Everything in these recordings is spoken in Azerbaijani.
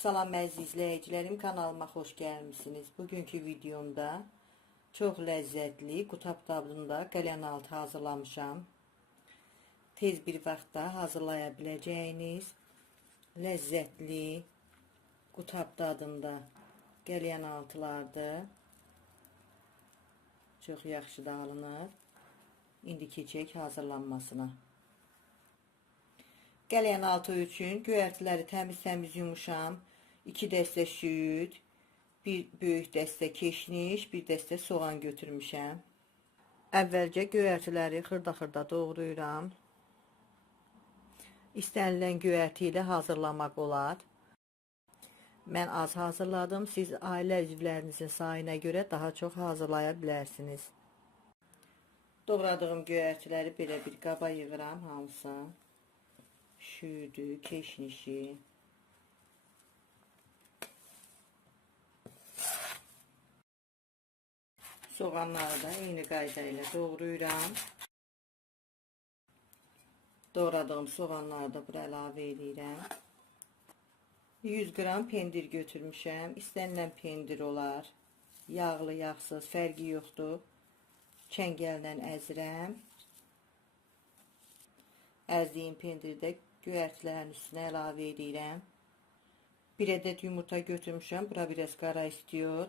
Salam əziz izləyicilərim, kanalıma xoş gəlmişsiniz. Bugünkü videomda çox ləzzətli qutab dadında qəlyanaltı hazırlamışam. Tez bir vaxtda hazırlaya biləcəyiniz ləzzətli qutab dadında qəlyanaltılardır. Çox yaxşı da alınır. İndi keçək hazırlanmasına. Qəlyanaltı üçün göyərtiləri təmiz yumuşam, 2 dəstə şüyüd, 1 böyük dəstə keşniş, 1 dəstə soğan götürmüşəm. Əvvəlcə göyərtiləri xırda doğrayıram. İstənilən göyərti ilə hazırlamaq olar. Mən az hazırladım, siz ailə üzvlərinizin sayına görə daha çox hazırlaya bilərsiniz. Doğradığım göyərtiləri belə bir qaba yığıram hamısını. Şüydü, keşnişi. Soğanları da eyni qayda ilə doğrayıram. Doğradığım soğanları da bura əlavə edirəm. 100 qram pendir götürmüşəm. İstənilən pendir olar. Yağlı, yağsız fərqi yoxdur. Çəngəllə əzirəm. Əzdiyim pendiri də göyərtilərin üstünə əlavə edirəm. 1 ədəd yumurta götürmüşəm. Bura biraz qara istiyor.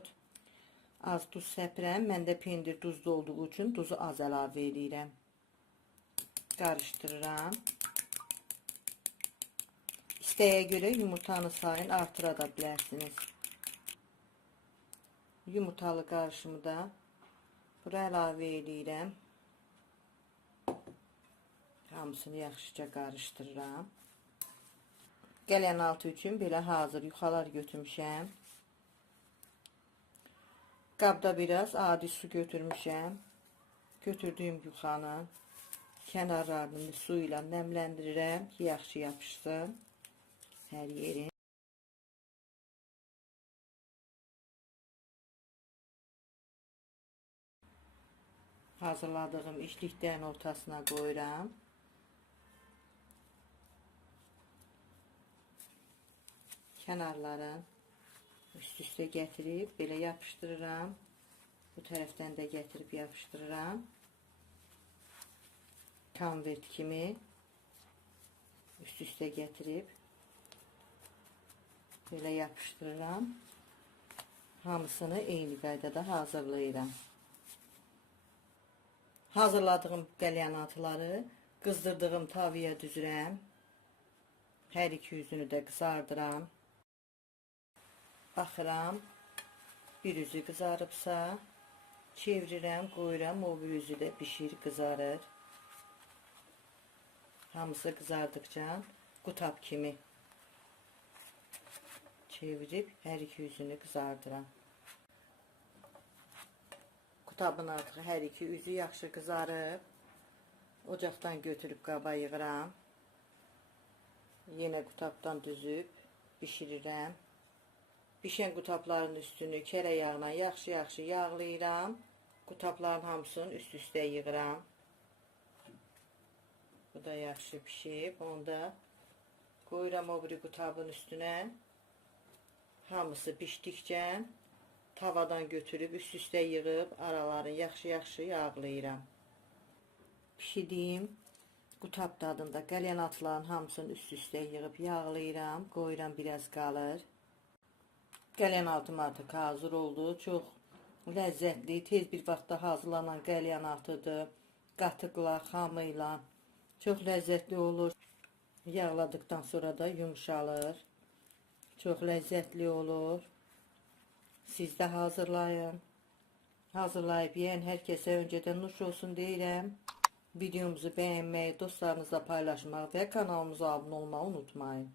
Az duz səpirəm. Məndə pendir duzlu olduğu üçün duzu az əlavə edirəm. Qarışdırıram. İstəyə görə yumurtanın sayını artıra da bilərsiniz. Yumurtalı qarışımı da bura əlavə edirəm. Hamısını yaxşıca qarışdırıram. Qəlyanaltı üçün belə hazır yuxalar götürmüşəm. Qabda biraz adi su götürmüşəm. Götürdüyüm yuxanın kənarlarını su ilə nəmləndirirəm ki, yaxşı yapışsın hər yeri. Hazırladığım içliklərin ortasına qoyuram. Kənarların üst-üstə gətirib belə yapışdırıram. Bu tərəfdən də gətirib yapışdırıram. Konvert kimi üst-üstə gətirib belə yapışdırıram. Hamısını eyni qaydada hazırlayıram. Hazırladığım qəlyanaltıları qızdırdığım tavaya düzürəm. Hər iki yüzünü də qızardıram. Baxıram, bir üzü qızarıbsa çevirirəm, qoyuram, o bir üzü də bişir, qızarır. Hamısı qızardıqca qutab kimi çevirib hər iki yüzünü qızardıram. Qutabın artıq hər iki üzü yaxşı qızarıb. Ocaqdan götürüb qaba yığıram. Yenə qutabdan düzüb bişirirəm. Bişən qutabların üstünü kərə yağla yaxşı yağlayıram. Qutabların hamısını üst-üstə yığıram. Bu da yaxşı pişib. Onu da qoyuram o biri qutabın üstünə. Hamısı pişdikcə tavadan götürüb üst-üstə yığıb aralarını yaxşı yağlayıram. Pişirdiyim qutab dadında qəlyanaltıların hamısını üst-üstə yığıb yağlayıram. Qoyuram, biraz qalır. Qəlyanaltım artıq hazır oldu. Çox ləzzətli, tez bir vaxtda hazırlanan qəlyanaltıdır. Qatıqla, xamıyla çox ləzzətli olur. Yağladıktan sonra da yumuşalır. Çox ləzzətli olur. Siz də hazırlayın. Hazırlayıb yeyən hər kəsə öncədən nuş olsun deyirəm. Videomuzu bəyənməyi, dostlarınızla paylaşmağı və kanalımıza abunə olmağı unutmayın.